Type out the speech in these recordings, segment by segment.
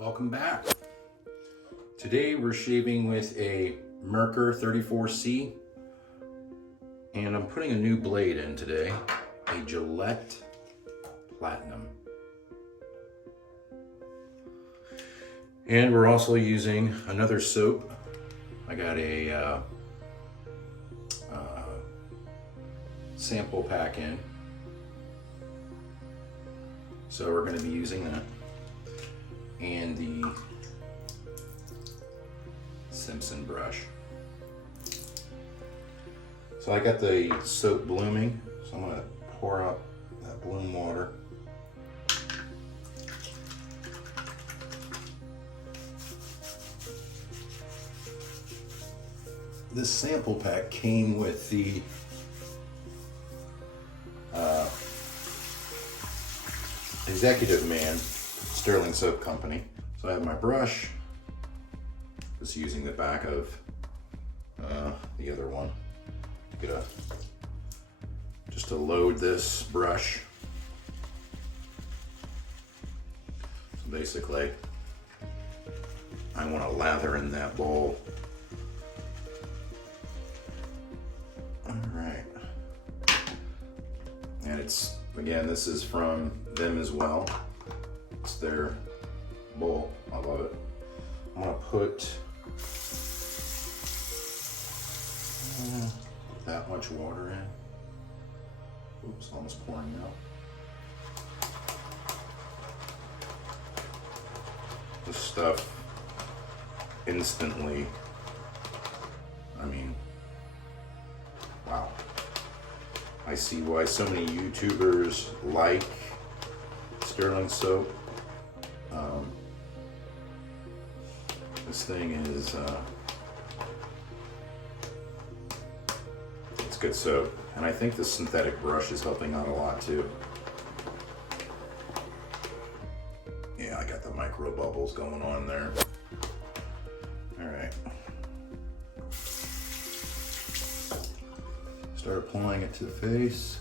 Welcome back. Today we're shaving with a Merkur 34C, and I'm putting a new blade in today, a Gillette Platinum. And we're also using another soap. I got a sample pack in, so we're going to be using that, and the Simpson brush. So I got the soap blooming, so I'm going to pour out that bloom water. This sample pack came with the executive man, Stirling Soap Company. So I have my brush, just using the back of the other one. Just to load this brush. So basically, I want to lather in that bowl. All right. And it's, again, this is from them as well. It's their bowl. I love it. I'm gonna put that much water in. Oops, almost pouring out. This stuff instantly, I mean, wow. I see why so many YouTubers like Stirling Soap. This thing is, it's good soap. And I think the synthetic brush is helping out a lot too. Yeah, I got the micro bubbles going on there. All right. Start applying it to the face.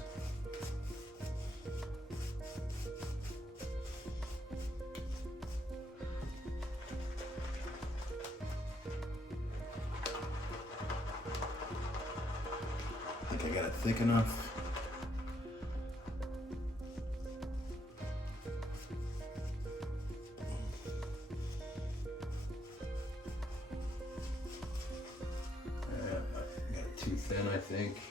I think I got it thick enough. I got it too thin, I think.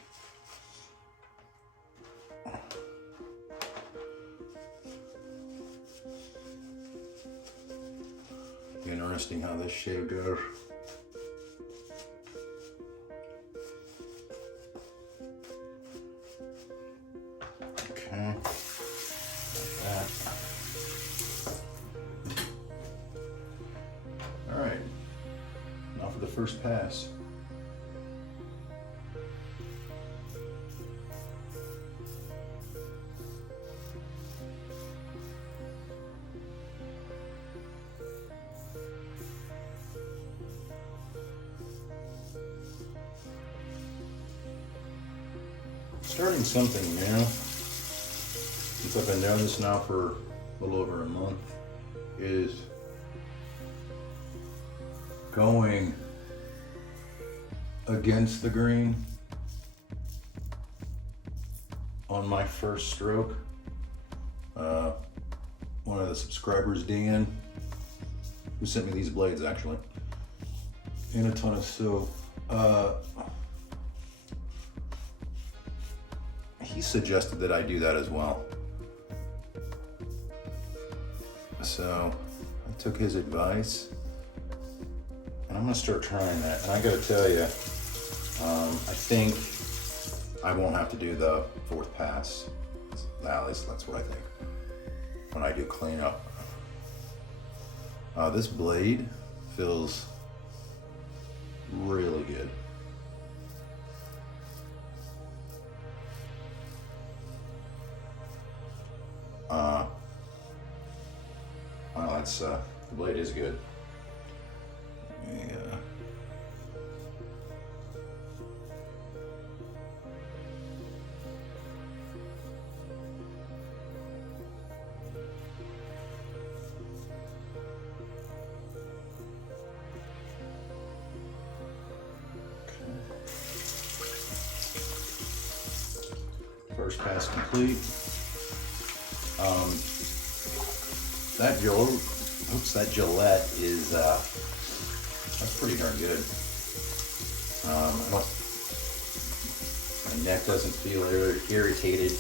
Interesting how this shave goes. Okay, like that. All right, now for the first pass. Starting something new, since I've been doing this now for a little over a month, is going against the grain on my first stroke. One of the subscribers, Dan, who sent me these blades actually, and a ton of soap. He suggested that I do that as well. So I took his advice, and I'm gonna start trying that. And I gotta tell you, I think I won't have to do the fourth pass. At least that's what I think when I do cleanup. This blade feels really good. Well, that's the blade is good. Yeah. First pass complete. That Gillette is that's pretty darn good. My neck doesn't feel irritated.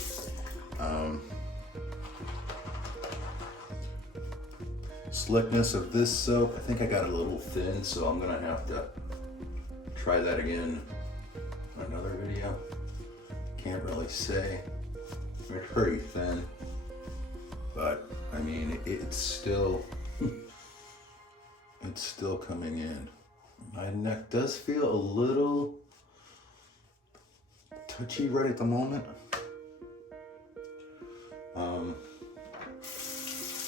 Slickness of this soap, I think I got it a little thin, so I'm gonna have to try that again in another video. Can't really say. It's pretty thin, but I mean, it's still coming in. My neck does feel a little touchy right at the moment.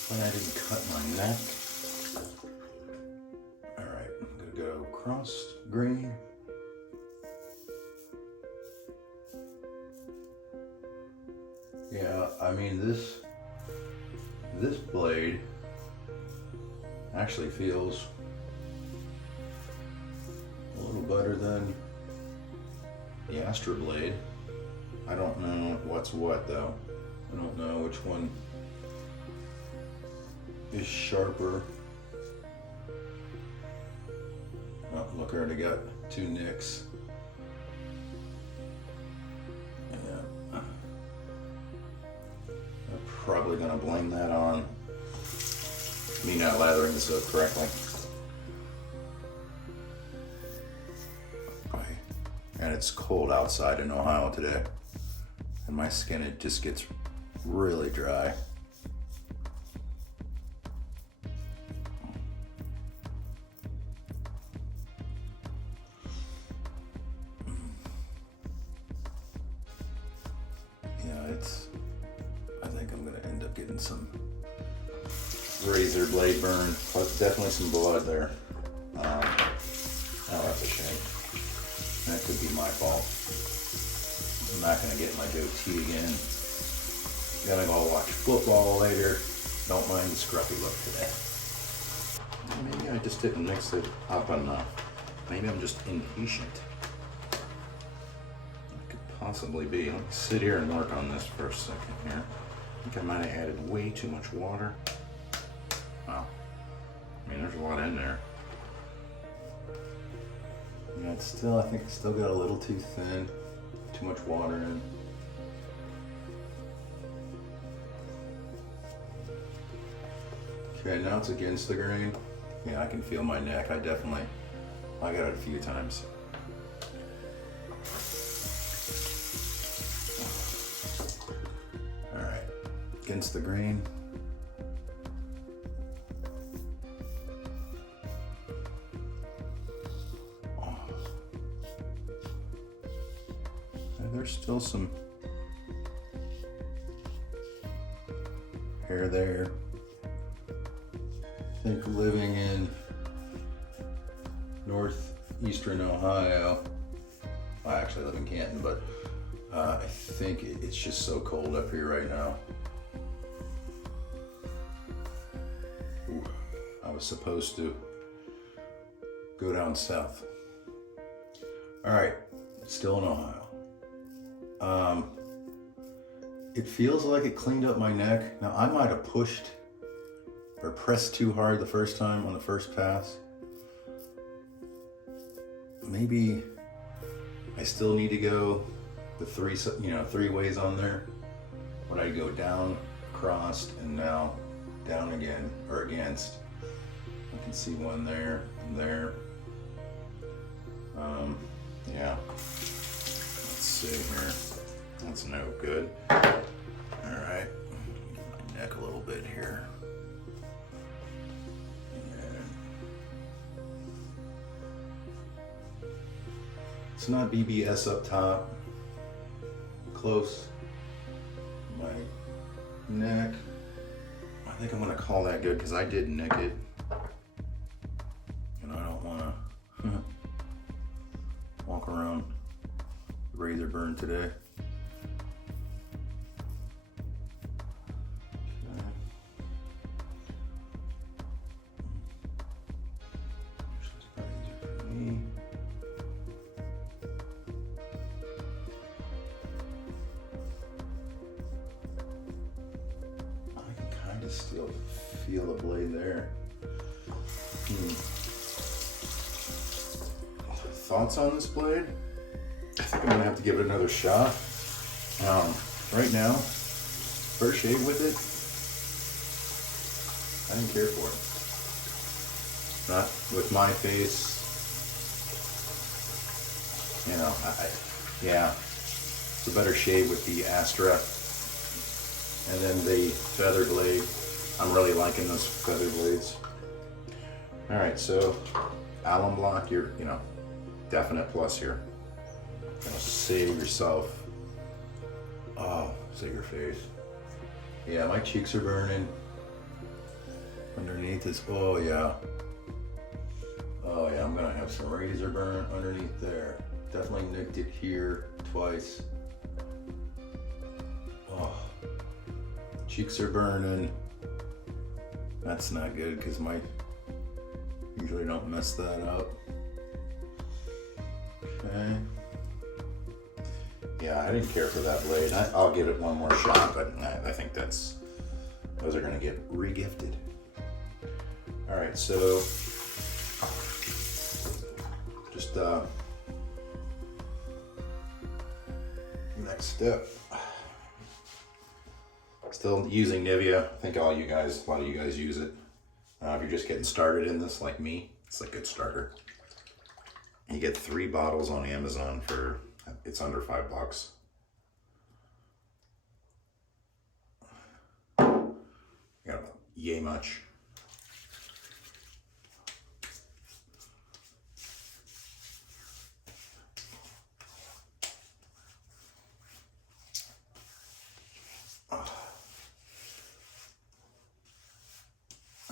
But I didn't cut my neck. All right, I'm gonna go cross green. Yeah, I mean this blade actually feels a little better than the Astra blade. I don't know what's what though. I don't know which one is sharper. Oh, look, I already got 2 nicks. Yeah. I'm probably gonna blame that on me not lathering the soap correctly. Okay. And it's cold outside in Ohio today. And my skin, it just gets really dry. I think I'm gonna end up getting some razor blade burn, plus definitely some blood there. Oh, that's a shame. That could be my fault. I'm not gonna get my goatee again. Gotta go watch football later. Don't mind the scruffy look today. Maybe I just didn't mix it up enough. Maybe I'm just impatient. Possibly be. Let me sit here and work on this for a second here. I think I might have added way too much water. Wow. I mean, there's a lot in there. Yeah, it's still, I think it's still got a little too thin. Too much water in. Okay, now it's against the grain. Yeah, I can feel my neck. I got it a few times. Against the grain. Oh. And there's still some hair there. I think living in northeastern Ohio, I actually live in Canton, but I think it's just so cold up here right now. I was supposed to go down south. All right, still in Ohio. It feels like it cleaned up my neck. Now I might have pushed or pressed too hard the first time on the first pass. Maybe I still need to go the three ways on there. When I go down, across, and now down again, or against. I can see one there and there. Yeah. Let's see here. That's no good. All right. Get my neck a little bit here. It's not BBS up top. Close. My neck. I think I'm gonna call that good because I did nick it. And I don't wanna walk around razor burn today. feel the blade there. Thoughts on this blade? I think I'm gonna have to give it another shot. Right now, first shave with it, I didn't care for it. Not with my face, you know, yeah, it's a better shave with the Astra. And then the feather blade, I'm really liking those feather blades. All right, so alum block, you're, you know, definite plus here. Gonna save yourself. Oh, save your face. Yeah, my cheeks are burning. Underneath is, oh yeah. Oh yeah, I'm gonna have some razor burn underneath there. Definitely nicked it here twice. Oh, cheeks are burning. That's not good because my usually don't mess that up. Okay. Yeah, I didn't care for that blade. I'll give it one more shot, but I think those are gonna get re-gifted. All right, so just next step. Still using Nivea. I think a lot of you guys use it. If you're just getting started in this like me, it's a good starter. You get 3 bottles on Amazon for, it's under $5. Got yay much.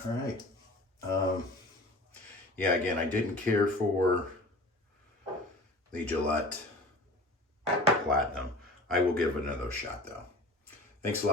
All right. Yeah, again, I didn't care for the Gillette Platinum. I will give it another shot though. Thanks a lot.